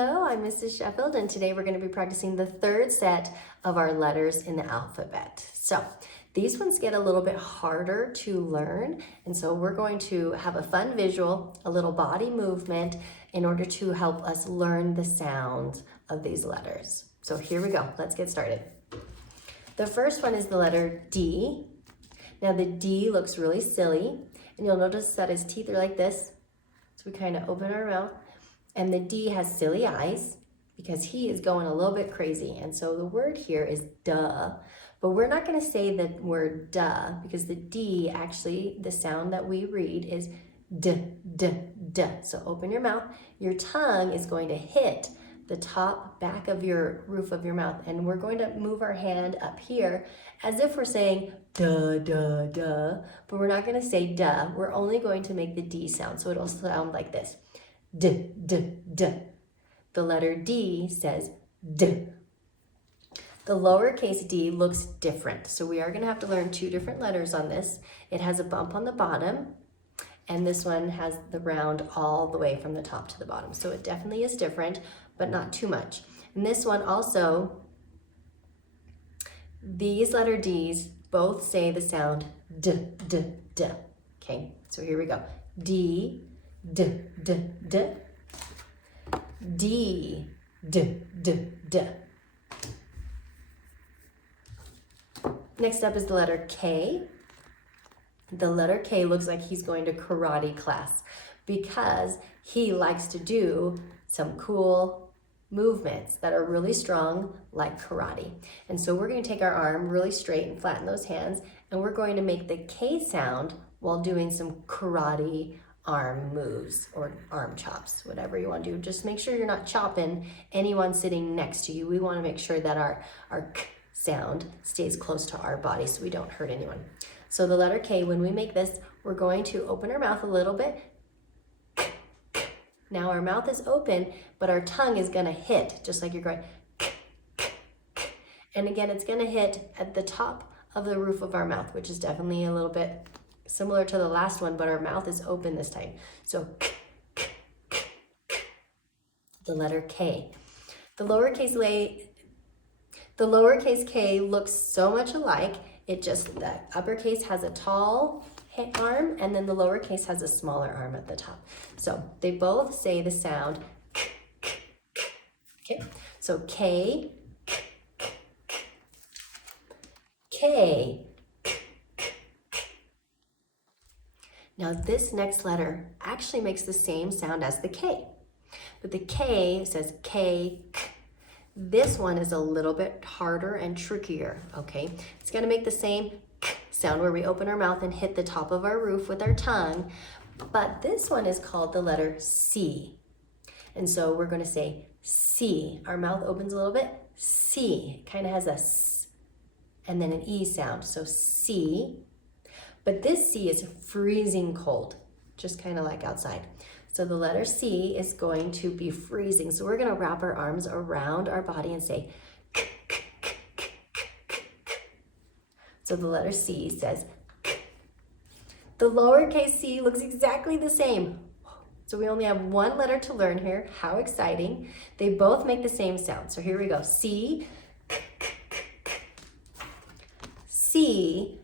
Hello, I'm Mrs. Sheffield, and today we're going to be practicing the third set of our letters in the alphabet. So these ones get a little bit harder to learn, and so we're going to have a fun visual, a little body movement in order to help us learn the sound of these letters. So here we go. Let's get started. The first one is the letter D. Now the D looks really silly, and you'll notice that his teeth are like this. So we kind of open our mouth. And the D has silly eyes because he is going a little bit crazy. And so the word here is duh, but we're not going to say the word duh because the D actually, the sound that we read is d, d, d. So open your mouth. Your tongue is going to hit the top back of your roof of your mouth. And we're going to move our hand up here as if we're saying duh, duh, duh, but we're not going to say duh. We're only going to make the D sound. So it'll sound like this. D, d, d. The letter D says D. The lowercase d looks different. So we are going to have to learn two different letters on this. It has a bump on the bottom, and this one has the round all the way from the top to the bottom. So it definitely is different, but not too much. And this one also, these letter Ds both say the sound D, D, D. Okay, so here we go. D, D, D, D, D, D, D, D. Next up is the letter K. The letter K looks like he's going to karate class because he likes to do some cool movements that are really strong like karate. And so we're going to take our arm really straight and flatten those hands, and we're going to make the K sound while doing some karate arm moves or arm chops, whatever you want to do. Just make sure you're not chopping anyone sitting next to you. We want to make sure that our K sound stays close to our body so we don't hurt anyone. So the letter K, when we make this, we're going to open our mouth a little bit. K, K. Now our mouth is open, but our tongue is going to hit, just like you're going K, K, K. And again, it's going to hit at the top of the roof of our mouth, which is definitely a little bit similar to the last one, but our mouth is open this time. So K, K, K, K. The letter K. The lowercase K looks so much alike. It just, the uppercase has a tall arm, and then the lowercase has a smaller arm at the top. So they both say the sound K, K, K. Okay, so K, K, K, K, K. Now this next letter actually makes the same sound as the K, but the K says K, K. This one is a little bit harder and trickier, okay? It's gonna make the same K sound where we open our mouth and hit the top of our roof with our tongue, but this one is called the letter C. And so we're gonna say C. Our mouth opens a little bit, C. It kind of has a S and then an E sound, so C. But this C is freezing cold, just kind of like outside. So the letter C is going to be freezing. So we're going to wrap our arms around our body and say, K, K, K, K, K, K, K. So the letter C says, K. The lowercase c looks exactly the same. So we only have one letter to learn here. How exciting. They both make the same sound. So here we go. C, K, K, K, K. C,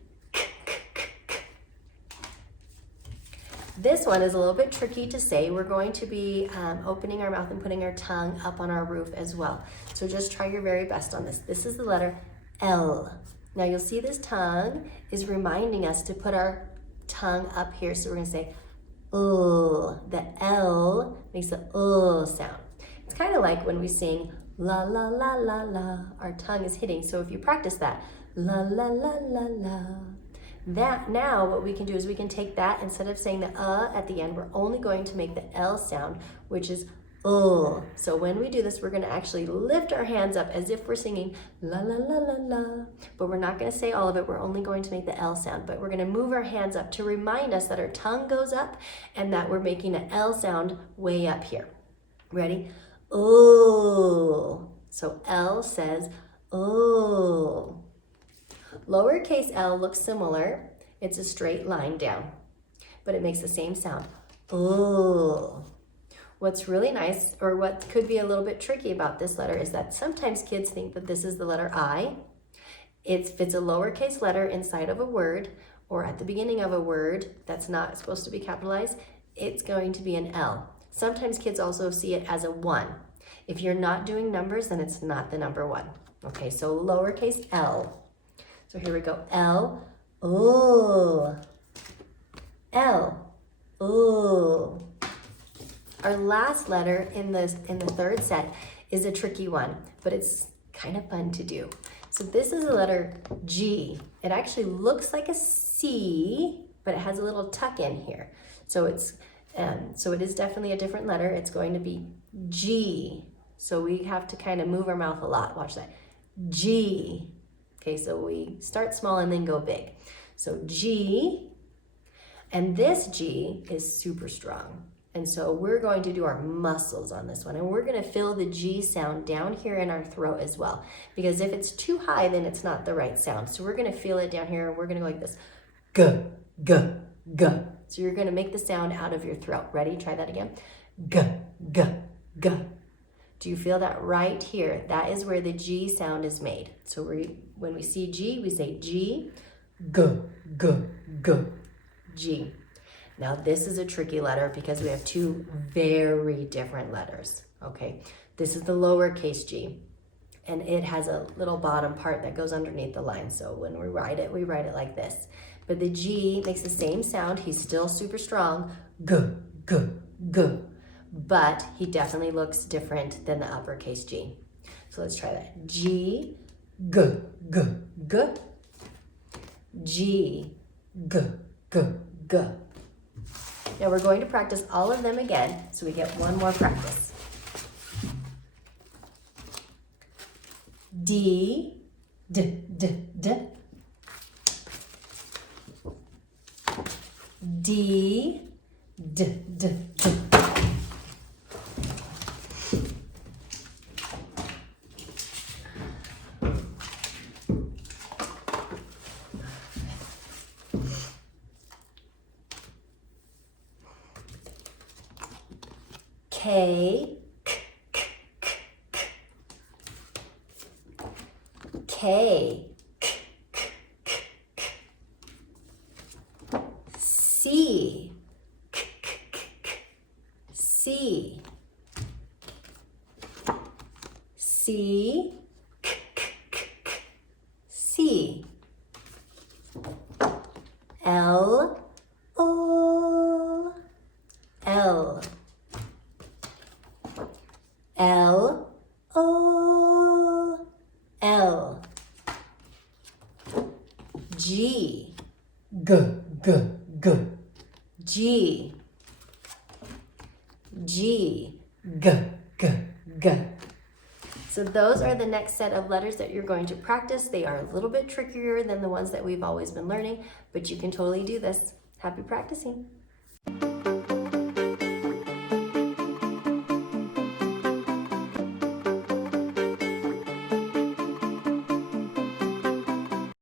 this one is a little bit tricky to say. We're going to be opening our mouth and putting our tongue up on our roof as well. So just try your very best on this. This is the letter L. Now you'll see this tongue is reminding us to put our tongue up here. So we're gonna say L. The L makes the L sound. It's kind of like when we sing la la la la la. Our tongue is hitting. So if you practice that, la la la la la. That now what we can do is we can take that, instead of saying the at the end, we're only going to make the L sound, which is So when we do this, we're going to actually lift our hands up as if we're singing la la la la la, but we're not going to say all of it. We're only going to make the L sound, but we're going to move our hands up to remind us that our tongue goes up and that we're making an L sound way up here. Ready? So L says Lowercase l looks similar. It's a straight line down, but it makes the same sound. What's really nice, or what could be a little bit tricky about this letter, is that sometimes kids think that this is the letter I. If it's a lowercase letter inside of a word, or at the beginning of a word that's not supposed to be capitalized, it's going to be an L. Sometimes kids also see it as a 1. If you're not doing numbers, then it's not the number 1. Okay, so lowercase L. So here we go. L, ooh. L, ooh. Our last letter in the third set is a tricky one, but it's kind of fun to do. So this is the letter G. It actually looks like a C, but it has a little tuck in here. So it is definitely a different letter. It's going to be G. So we have to kind of move our mouth a lot. Watch that. G. Okay, so we start small and then go big. So G, and this G is super strong. And so we're going to do our muscles on this one, and we're going to feel the G sound down here in our throat as well. Because if it's too high, then it's not the right sound. So we're going to feel it down here, and we're going to go like this. G, G, G. So you're going to make the sound out of your throat. Ready? Try that again. G, G, G. Do you feel that right here? That is where the G sound is made. So when we see G, we say G, G, G, G, G. Now this is a tricky letter because we have two very different letters, okay? This is the lowercase g, and it has a little bottom part that goes underneath the line. So when we write it like this. But the G makes the same sound. He's still super strong, g, g, g. But he definitely looks different than the uppercase G. So let's try that. G, g, g, g. G, g, g, g. Now we're going to practice all of them again, so we get one more practice. D, D, D, D. D, D, D, D. K, K, K, K, K. K, K, K, K, K. C, K, K, K, K. C, C, K, K, K, K. C. L, O, L. L, O, L. G, G, G, G. G, G, G, G, G. So those are the next set of letters that you're going to practice. They are a little bit trickier than the ones that we've always been learning, but you can totally do this. Happy practicing.